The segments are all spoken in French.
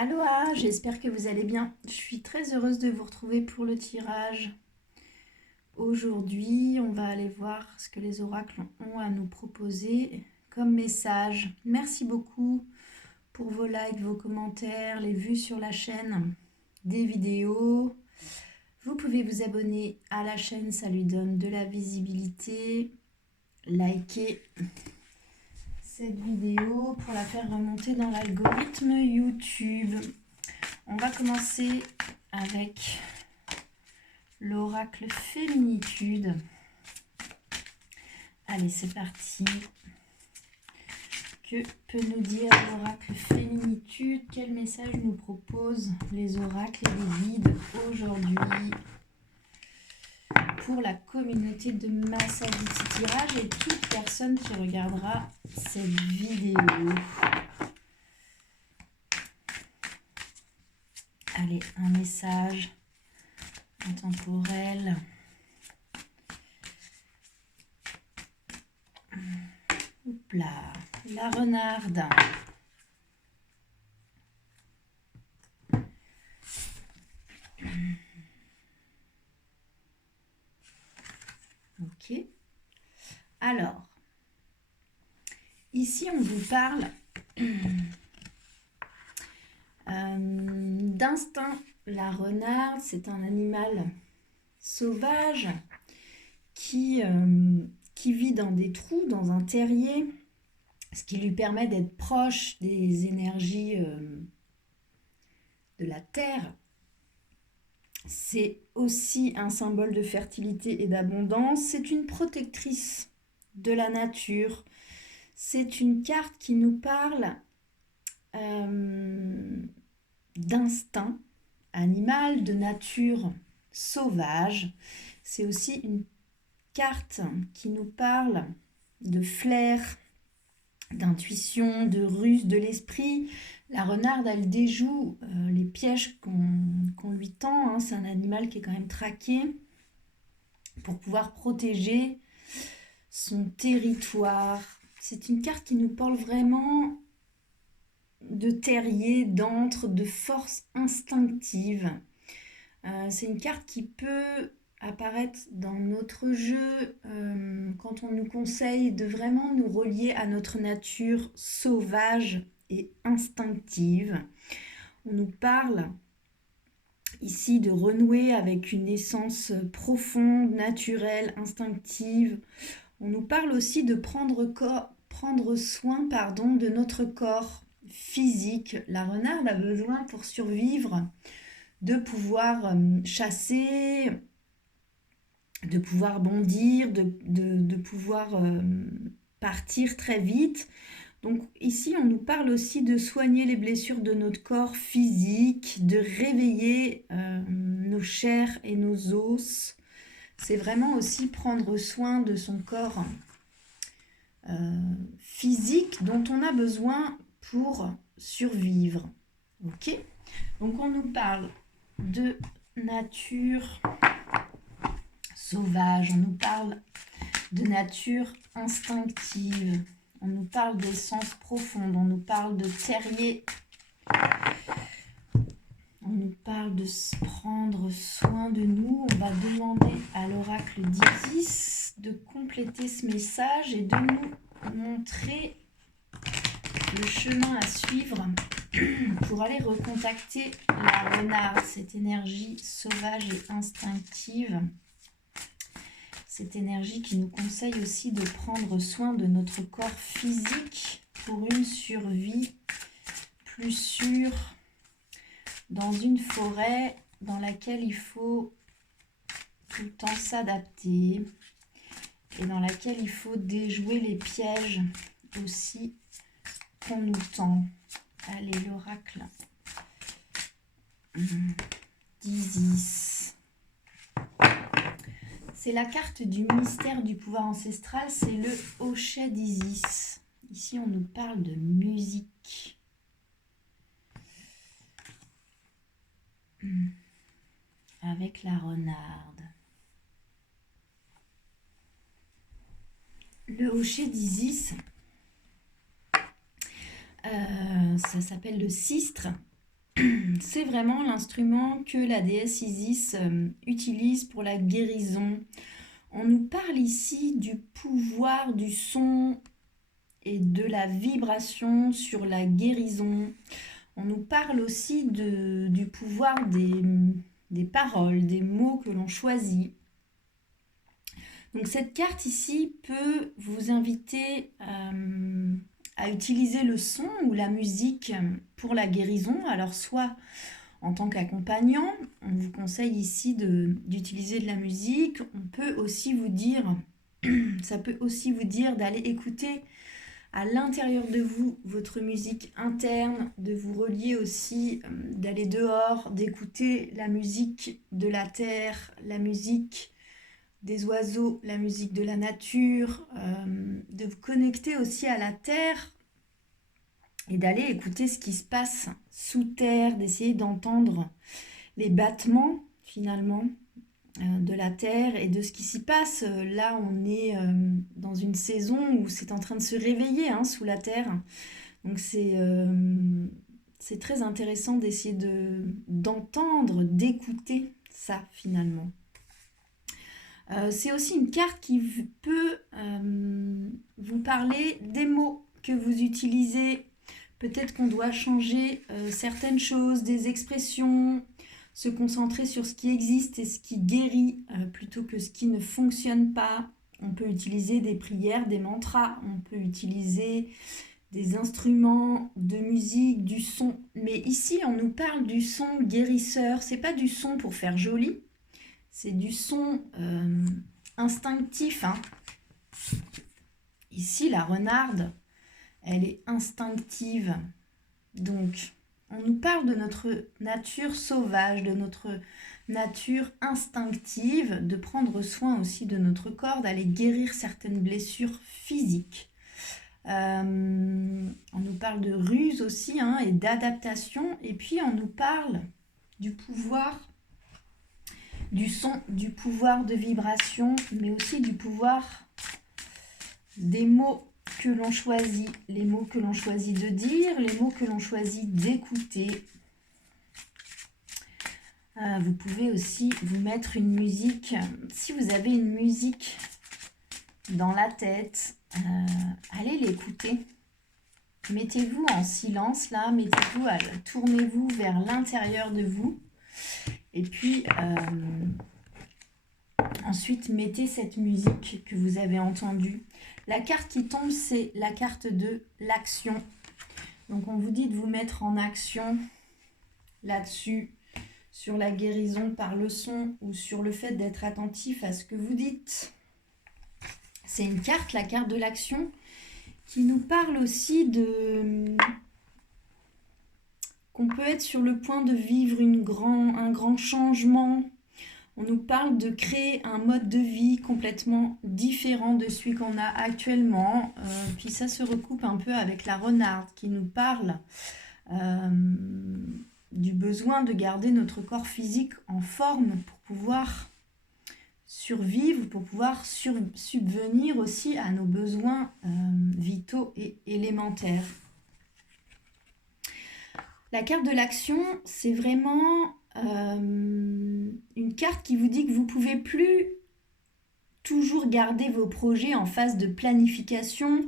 Aloha, j'espère que vous allez bien. Je suis très heureuse de vous retrouver pour le tirage. Aujourd'hui, on va aller voir ce que les oracles ont à nous proposer comme message. Merci beaucoup pour vos likes, vos commentaires, les vues sur la chaîne, des vidéos. Vous pouvez vous abonner à la chaîne, ça lui donne de la visibilité. Likez cette vidéo pour la faire remonter dans l'algorithme YouTube. On va commencer avec l'oracle Féminitude. Allez, c'est parti. Que peut nous dire l'oracle Féminitude? Quel message nous proposent les oracles et les guides aujourd'hui pour la communauté de Massaviti Tirage et toute personne qui regardera cette vidéo? Allez, un message intemporel. Hop là, la renarde. Ok. Alors, ici on vous parle d'instinct. La renarde, c'est un animal sauvage qui vit dans des trous, dans un terrier, ce qui lui permet d'être proche des énergies de la terre. C'est aussi un symbole de fertilité et d'abondance. C'est une protectrice de la nature. C'est une carte qui nous parle d'instinct animal, de nature sauvage. C'est aussi une carte qui nous parle de flair, d'intuition, de ruse de l'esprit. La renarde, elle déjoue les pièges qu'on lui tend. Hein. C'est un animal qui est quand même traqué pour pouvoir protéger son territoire. C'est une carte qui nous parle vraiment de terrier, d'antre, de force instinctive. C'est une carte qui peut apparaître dans notre jeu quand on nous conseille de vraiment nous relier à notre nature sauvage et instinctive. On nous parle ici de renouer avec une essence profonde, naturelle, instinctive. On nous parle aussi de prendre soin de notre corps physique. La renarde a besoin pour survivre de pouvoir chasser, de pouvoir bondir, de pouvoir partir très vite. Donc ici, on nous parle aussi de soigner les blessures de notre corps physique, de réveiller nos chairs et nos os. C'est vraiment aussi prendre soin de son corps physique dont on a besoin pour survivre. Ok ? Donc on nous parle de nature sauvage, on nous parle de nature instinctive, on nous parle d'essence profonde, on nous parle de terrier, on nous parle de prendre soin de nous. On va demander à l'oracle d'Isis de compléter ce message et de nous montrer le chemin à suivre pour aller recontacter la renarde, cette énergie sauvage et instinctive. Cette énergie qui nous conseille aussi de prendre soin de notre corps physique pour une survie plus sûre dans une forêt dans laquelle il faut tout le temps s'adapter et dans laquelle il faut déjouer les pièges aussi qu'on nous tend. Allez, l'oracle d'Isis. C'est la carte du mystère du pouvoir ancestral, c'est le hochet d'Isis. Ici, on nous parle de musique. Avec la renarde. Le hochet d'Isis, ça s'appelle le sistre. c'est vraiment l'instrument que la déesse Isis utilise pour la guérison. On nous parle ici du pouvoir du son et de la vibration sur la guérison. On nous parle aussi du pouvoir des paroles, des mots que l'on choisit. Donc cette carte ici peut vous inviter à utiliser le son ou la musique pour la guérison. Alors soit en tant qu'accompagnant, on vous conseille ici d'utiliser de la musique. On peut aussi vous dire, ça peut aussi vous dire d'aller écouter à l'intérieur de vous votre musique interne, de vous relier aussi, d'aller dehors, d'écouter la musique de la terre, la musique des oiseaux, la musique de la nature, de vous connecter aussi à la terre et d'aller écouter ce qui se passe sous terre, d'essayer d'entendre les battements finalement de la terre et de ce qui s'y passe. Là, on est dans une saison où c'est en train de se réveiller sous la terre. Donc c'est très intéressant d'essayer d'entendre, d'écouter ça finalement. C'est aussi une carte qui peut vous parler des mots que vous utilisez. Peut-être qu'on doit changer certaines choses, des expressions, se concentrer sur ce qui existe et ce qui guérit plutôt que ce qui ne fonctionne pas. On peut utiliser des prières, des mantras, on peut utiliser des instruments de musique, du son. Mais ici, on nous parle du son guérisseur. C'est pas du son pour faire joli, c'est du son instinctif. Ici, la renarde, elle est instinctive. Donc, on nous parle de notre nature sauvage, de notre nature instinctive, de prendre soin aussi de notre corps, d'aller guérir certaines blessures physiques. On nous parle de ruse aussi et d'adaptation. Et puis, on nous parle du pouvoir du son, du pouvoir de vibration, mais aussi du pouvoir des mots que l'on choisit, les mots que l'on choisit de dire, les mots que l'on choisit d'écouter. Vous pouvez aussi vous mettre une musique. Si vous avez une musique dans la tête, allez l'écouter. Mettez-vous en silence là, tournez-vous vers l'intérieur de vous. Et puis, ensuite, mettez cette musique que vous avez entendue. La carte qui tombe, c'est la carte de l'action. Donc, on vous dit de vous mettre en action là-dessus, sur la guérison par le son ou sur le fait d'être attentif à ce que vous dites. C'est une carte, la carte de l'action, qui nous parle aussi qu'on peut être sur le point de vivre un grand changement. On nous parle de créer un mode de vie complètement différent de celui qu'on a actuellement. Puis ça se recoupe un peu avec la renarde qui nous parle du besoin de garder notre corps physique en forme pour pouvoir survivre, pour pouvoir subvenir aussi à nos besoins vitaux et élémentaires. La carte de l'action, c'est vraiment une carte qui vous dit que vous ne pouvez plus toujours garder vos projets en phase de planification,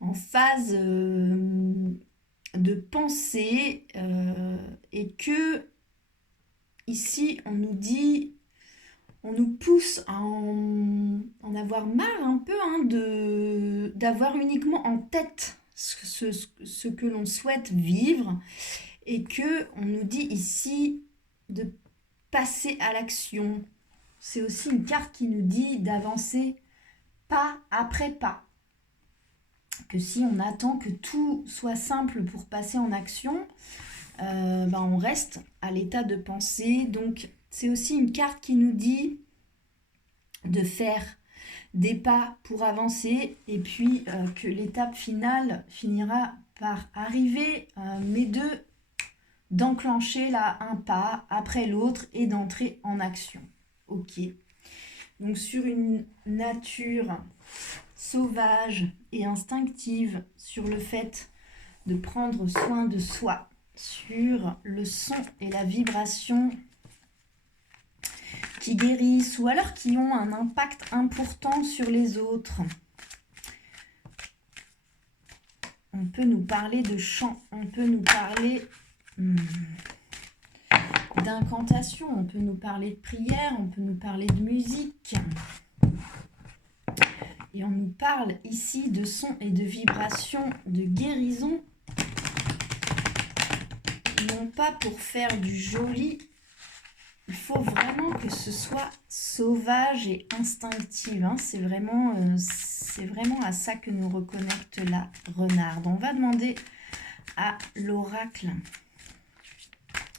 en phase de pensée, et que ici on nous dit, on nous pousse à en avoir marre un peu d'avoir uniquement en tête ce que l'on souhaite vivre, et que on nous dit ici de passer à l'action. C'est aussi une carte qui nous dit d'avancer pas après pas. Que si on attend que tout soit simple pour passer en action, on reste à l'état de pensée. Donc c'est aussi une carte qui nous dit de faire des pas pour avancer, et puis que l'étape finale finira par arriver, mais d'enclencher là un pas après l'autre et d'entrer en action. Ok. Donc sur une nature sauvage et instinctive, sur le fait de prendre soin de soi, sur le son et la vibration qui guérissent ou alors qui ont un impact important sur les autres. On peut nous parler de chant, on peut nous parler d'incantation, on peut nous parler de prière, on peut nous parler de musique. Et on nous parle ici de son et de vibration, de guérison. Non pas pour faire du joli, il faut vraiment que ce soit sauvage et instinctif. Hein. C'est vraiment à ça que nous reconnecte la renarde. On va demander à l'oracle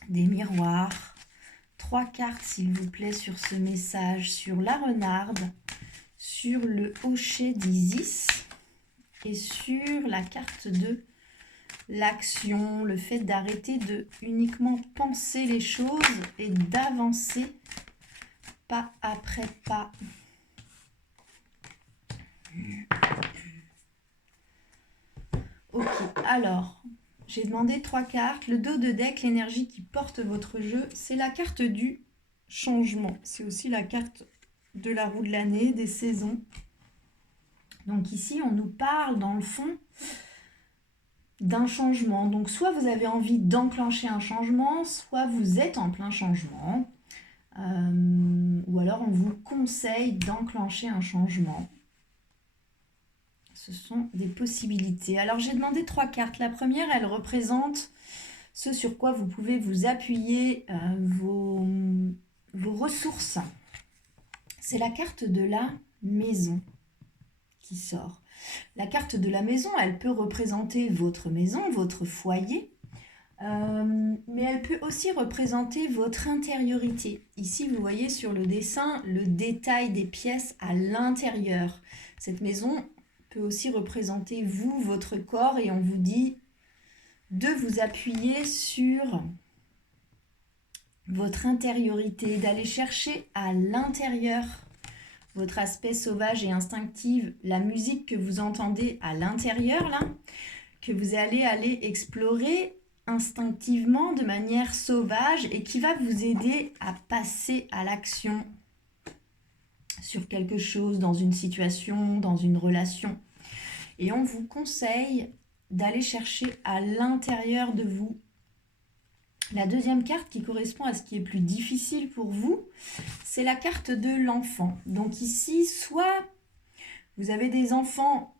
des miroirs 3 cartes, s'il vous plaît, sur ce message, sur la renarde, sur le hocher d'Isis et sur la carte de l'action, le fait d'arrêter de uniquement penser les choses et d'avancer pas après pas. Ok, alors, j'ai demandé 3 cartes. Le dos de deck, l'énergie qui porte votre jeu, c'est la carte du changement. C'est aussi la carte de la roue de l'année, des saisons. Donc ici, on nous parle dans le fond d'un changement. Donc soit vous avez envie d'enclencher un changement, soit vous êtes en plein changement. Ou alors on vous conseille d'enclencher un changement. Ce sont des possibilités. Alors j'ai demandé 3 cartes. La première, elle représente ce sur quoi vous pouvez vous appuyer, vos ressources. C'est la carte de la maison qui sort. La carte de la maison, elle peut représenter votre maison, votre foyer, mais elle peut aussi représenter votre intériorité. Ici, vous voyez sur le dessin le détail des pièces à l'intérieur. Cette maison peut aussi représenter vous, votre corps, et on vous dit de vous appuyer sur votre intériorité, d'aller chercher à l'intérieur votre aspect sauvage et instinctif, la musique que vous entendez à l'intérieur, là, que vous allez aller explorer instinctivement de manière sauvage et qui va vous aider à passer à l'action sur quelque chose, dans une situation, dans une relation. Et on vous conseille d'aller chercher à l'intérieur de vous. La deuxième carte qui correspond à ce qui est plus difficile pour vous, c'est la carte de l'enfant. Donc ici, soit vous avez des enfants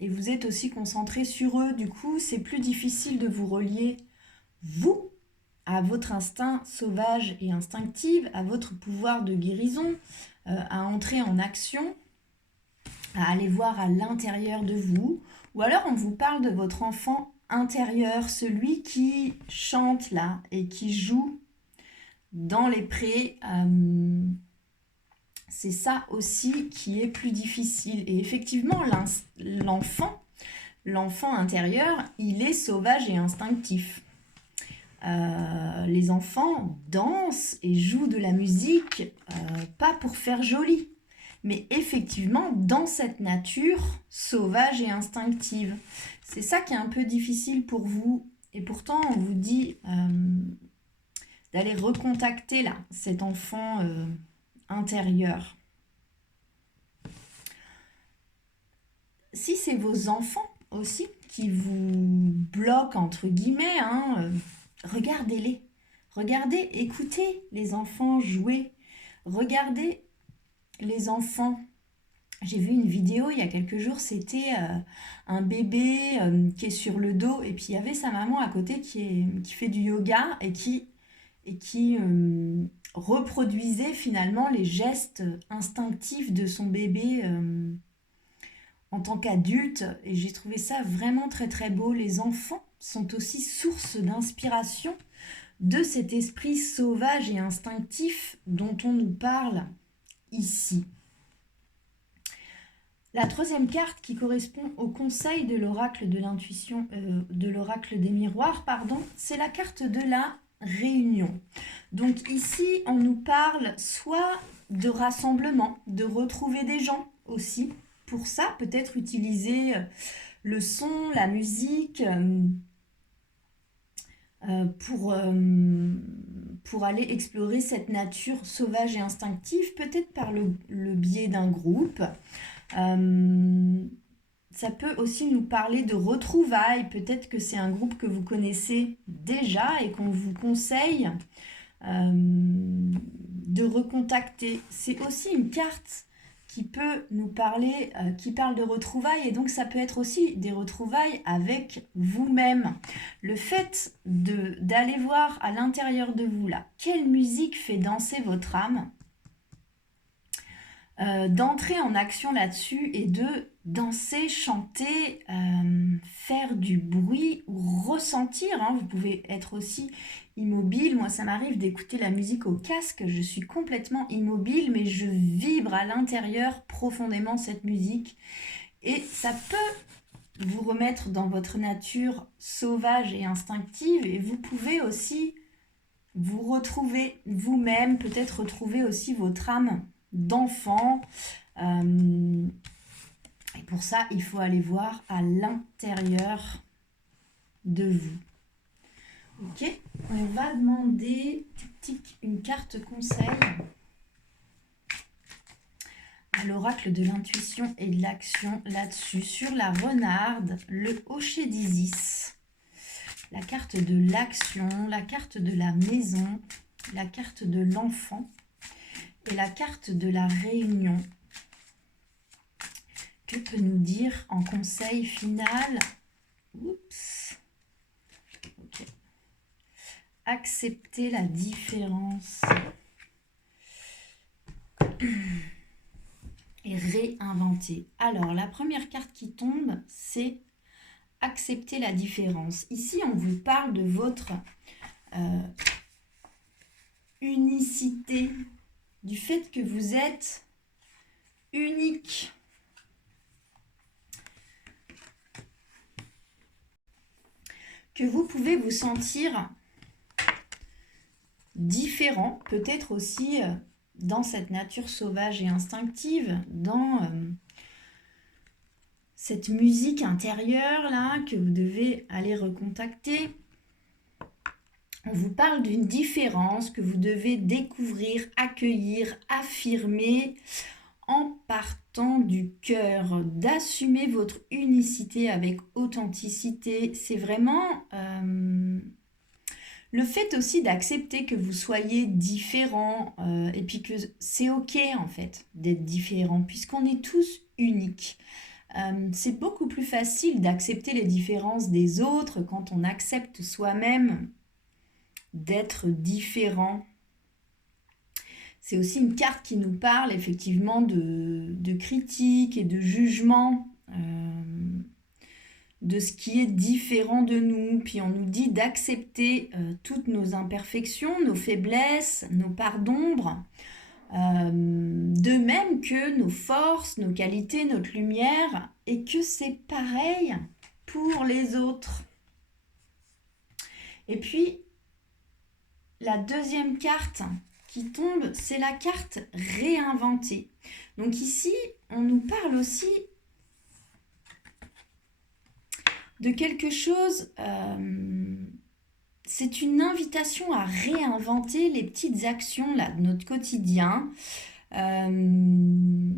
et vous êtes aussi concentré sur eux, du coup, c'est plus difficile de vous relier, vous, à votre instinct sauvage et instinctif, à votre pouvoir de guérison, à entrer en action, à aller voir à l'intérieur de vous. Ou alors on vous parle de votre enfant intérieur, celui qui chante là et qui joue dans les prés. C'est ça aussi qui est plus difficile. Et effectivement, l'enfant intérieur, il est sauvage et instinctif. Les enfants dansent et jouent de la musique, pas pour faire joli, mais effectivement dans cette nature sauvage et instinctive. C'est ça qui est un peu difficile pour vous. Et pourtant, on vous dit d'aller recontacter là, cet enfant intérieur. Si c'est vos enfants aussi qui vous bloquent, entre guillemets, regardez-les. Regardez, écoutez les enfants jouer. Regardez les enfants. J'ai vu une vidéo il y a quelques jours, c'était un bébé qui est sur le dos et puis il y avait sa maman à côté qui fait du yoga et qui reproduisait finalement les gestes instinctifs de son bébé en tant qu'adulte. Et j'ai trouvé ça vraiment très très beau. Les enfants sont aussi source d'inspiration de cet esprit sauvage et instinctif dont on nous parle ici. La troisième carte qui correspond au conseil de l'oracle de l'intuition, de l'oracle des miroirs, c'est la carte de la réunion. Donc ici, on nous parle soit de rassemblement, de retrouver des gens aussi. Pour ça, peut-être utiliser le son, la musique, pour aller explorer cette nature sauvage et instinctive, peut-être par le biais d'un groupe. Ça peut aussi nous parler de retrouvailles. Peut-être que c'est un groupe que vous connaissez déjà et qu'on vous conseille de recontacter. C'est aussi une carte qui peut nous parler, qui parle de retrouvailles, et donc ça peut être aussi des retrouvailles avec vous-même. Le fait d'aller voir à l'intérieur de vous, là, quelle musique fait danser votre âme, d'entrer en action là-dessus et de danser, chanter, faire du bruit ou ressentir. Vous pouvez être aussi immobile. Moi, ça m'arrive d'écouter la musique au casque. Je suis complètement immobile, mais je vibre à l'intérieur profondément cette musique. Et ça peut vous remettre dans votre nature sauvage et instinctive. Et vous pouvez aussi vous retrouver vous-même, peut-être retrouver aussi votre âme d'enfant. Et pour ça, il faut aller voir à l'intérieur de vous. Ok, on va demander une carte conseil à l'oracle de l'intuition et de l'action là-dessus, sur la renarde, le hocher d'Isis, la carte de l'action, la carte de la maison, la carte de l'enfant et la carte de la réunion. Que peut nous dire en conseil final? Oups. Ok. Accepter la différence et réinventer. Alors, la première carte qui tombe, c'est accepter la différence. Ici, on vous parle de votre unicité, du fait que vous êtes unique. Que vous pouvez vous sentir différent, peut-être aussi dans cette nature sauvage et instinctive, dans cette musique intérieure là que vous devez aller recontacter. On vous parle d'une différence que vous devez découvrir, accueillir, affirmer en partant du cœur, d'assumer votre unicité avec authenticité. C'est vraiment le fait aussi d'accepter que vous soyez différent et puis que c'est ok en fait d'être différent puisqu'on est tous uniques. C'est beaucoup plus facile d'accepter les différences des autres quand on accepte soi-même d'être différent. C'est aussi une carte qui nous parle effectivement de critique et de jugement de ce qui est différent de nous. Puis on nous dit d'accepter toutes nos imperfections, nos faiblesses, nos parts d'ombre, de même que nos forces, nos qualités, notre lumière, et que c'est pareil pour les autres. Et puis, la deuxième carte qui tombe, c'est la carte réinventer. Donc ici, on nous parle aussi de quelque chose, c'est une invitation à réinventer les petites actions là, de notre quotidien, de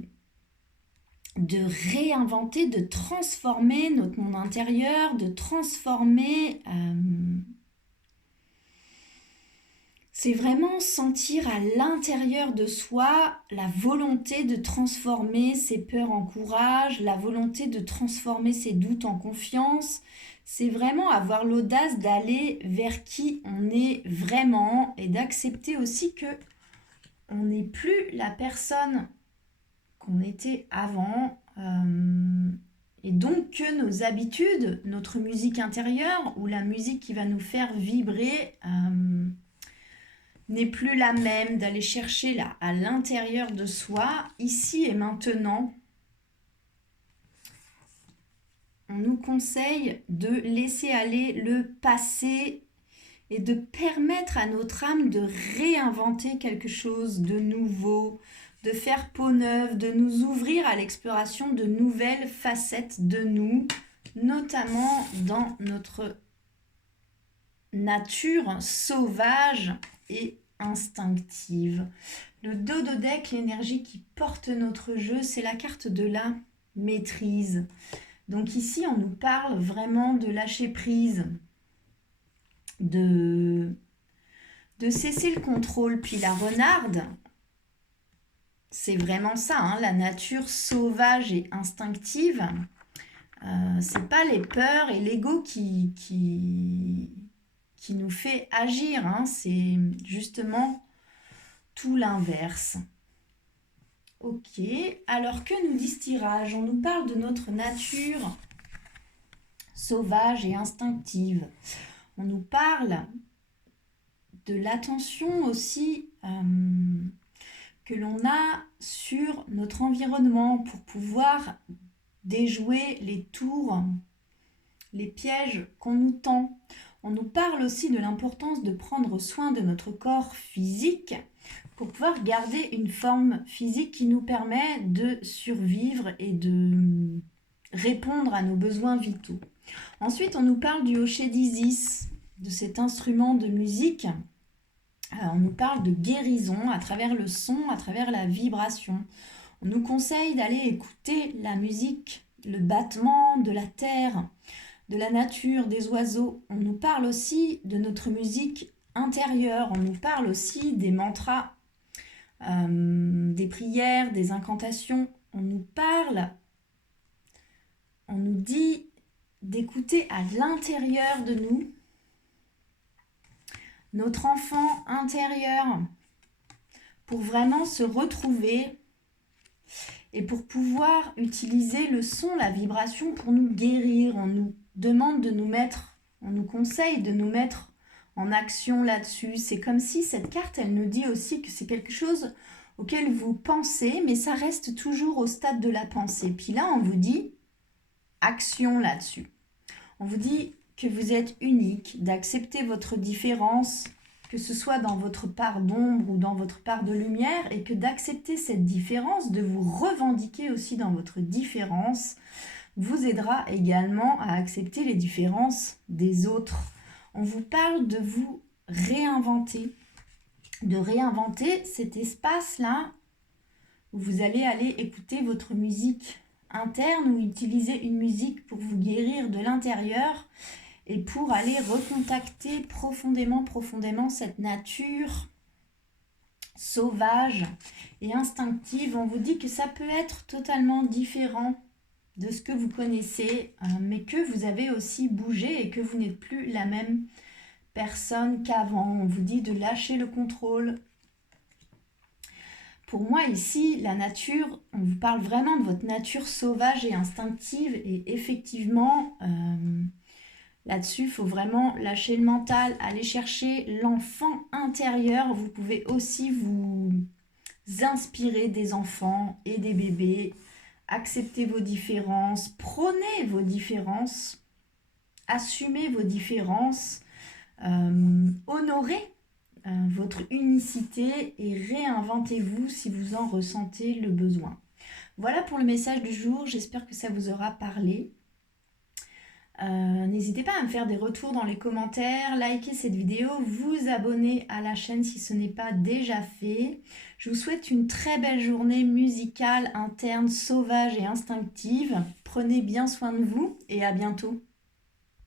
réinventer, de transformer notre monde intérieur, de transformer... c'est vraiment sentir à l'intérieur de soi la volonté de transformer ses peurs en courage, la volonté de transformer ses doutes en confiance. C'est vraiment avoir l'audace d'aller vers qui on est vraiment et d'accepter aussi que on n'est plus la personne qu'on était avant. Et donc que nos habitudes, notre musique intérieure ou la musique qui va nous faire vibrer... n'est plus la même, d'aller chercher là à l'intérieur de soi, ici et maintenant. On nous conseille de laisser aller le passé et de permettre à notre âme de réinventer quelque chose de nouveau, de faire peau neuve, de nous ouvrir à l'exploration de nouvelles facettes de nous, notamment dans notre nature sauvage et instinctive. Le dodo deck, l'énergie qui porte notre jeu, c'est la carte de la maîtrise. Donc ici, on nous parle vraiment de lâcher prise, de cesser le contrôle. Puis la renarde, c'est vraiment ça, hein, la nature sauvage et instinctive. C'est pas les peurs et l'ego qui nous fait agir, hein, c'est justement tout l'inverse. Ok, alors que nous dit ce tirage? On nous parle de notre nature sauvage et instinctive. On nous parle de l'attention aussi que l'on a sur notre environnement pour pouvoir déjouer les tours, les pièges qu'on nous tend. On nous parle aussi de l'importance de prendre soin de notre corps physique pour pouvoir garder une forme physique qui nous permet de survivre et de répondre à nos besoins vitaux. Ensuite, on nous parle du hochet d'Isis, de cet instrument de musique. On nous parle de guérison à travers le son, à travers la vibration. On nous conseille d'aller écouter la musique, le battement de la terre, de la nature, des oiseaux. On nous parle aussi de notre musique intérieure. On nous parle aussi des mantras, des prières, des incantations. On nous parle, on nous dit d'écouter à l'intérieur de nous notre enfant intérieur pour vraiment se retrouver et pour pouvoir utiliser le son, la vibration pour nous guérir. On nous demande de nous mettre, on nous conseille de nous mettre en action là-dessus. C'est comme si cette carte, elle nous dit aussi que c'est quelque chose auquel vous pensez, mais ça reste toujours au stade de la pensée. Puis là, on vous dit action là-dessus. On vous dit que vous êtes unique, d'accepter votre différence, que ce soit dans votre part d'ombre ou dans votre part de lumière, et que d'accepter cette différence, de vous revendiquer aussi dans votre différence, vous aidera également à accepter les différences des autres. On vous parle de vous réinventer, de réinventer cet espace-là où vous allez aller écouter votre musique interne ou utiliser une musique pour vous guérir de l'intérieur et pour aller recontacter profondément cette nature sauvage et instinctive. On vous dit que ça peut être totalement différent de ce que vous connaissez, mais que vous avez aussi bougé et que vous n'êtes plus la même personne qu'avant. On vous dit de lâcher le contrôle. Pour moi ici, la nature, on vous parle vraiment de votre nature sauvage et instinctive, et effectivement, là-dessus, il faut vraiment lâcher le mental, aller chercher l'enfant intérieur. Vous pouvez aussi vous inspirer des enfants et des bébés, accepter vos différences, prôner vos différences, assumer vos différences, honorer votre unicité et réinventez-vous si vous en ressentez le besoin. Voilà pour le message du jour, j'espère que ça vous aura parlé. N'hésitez pas à me faire des retours dans les commentaires, likez cette vidéo, vous abonner à la chaîne si ce n'est pas déjà fait. Je vous souhaite une très belle journée musicale, interne, sauvage et instinctive. Prenez bien soin de vous et à bientôt.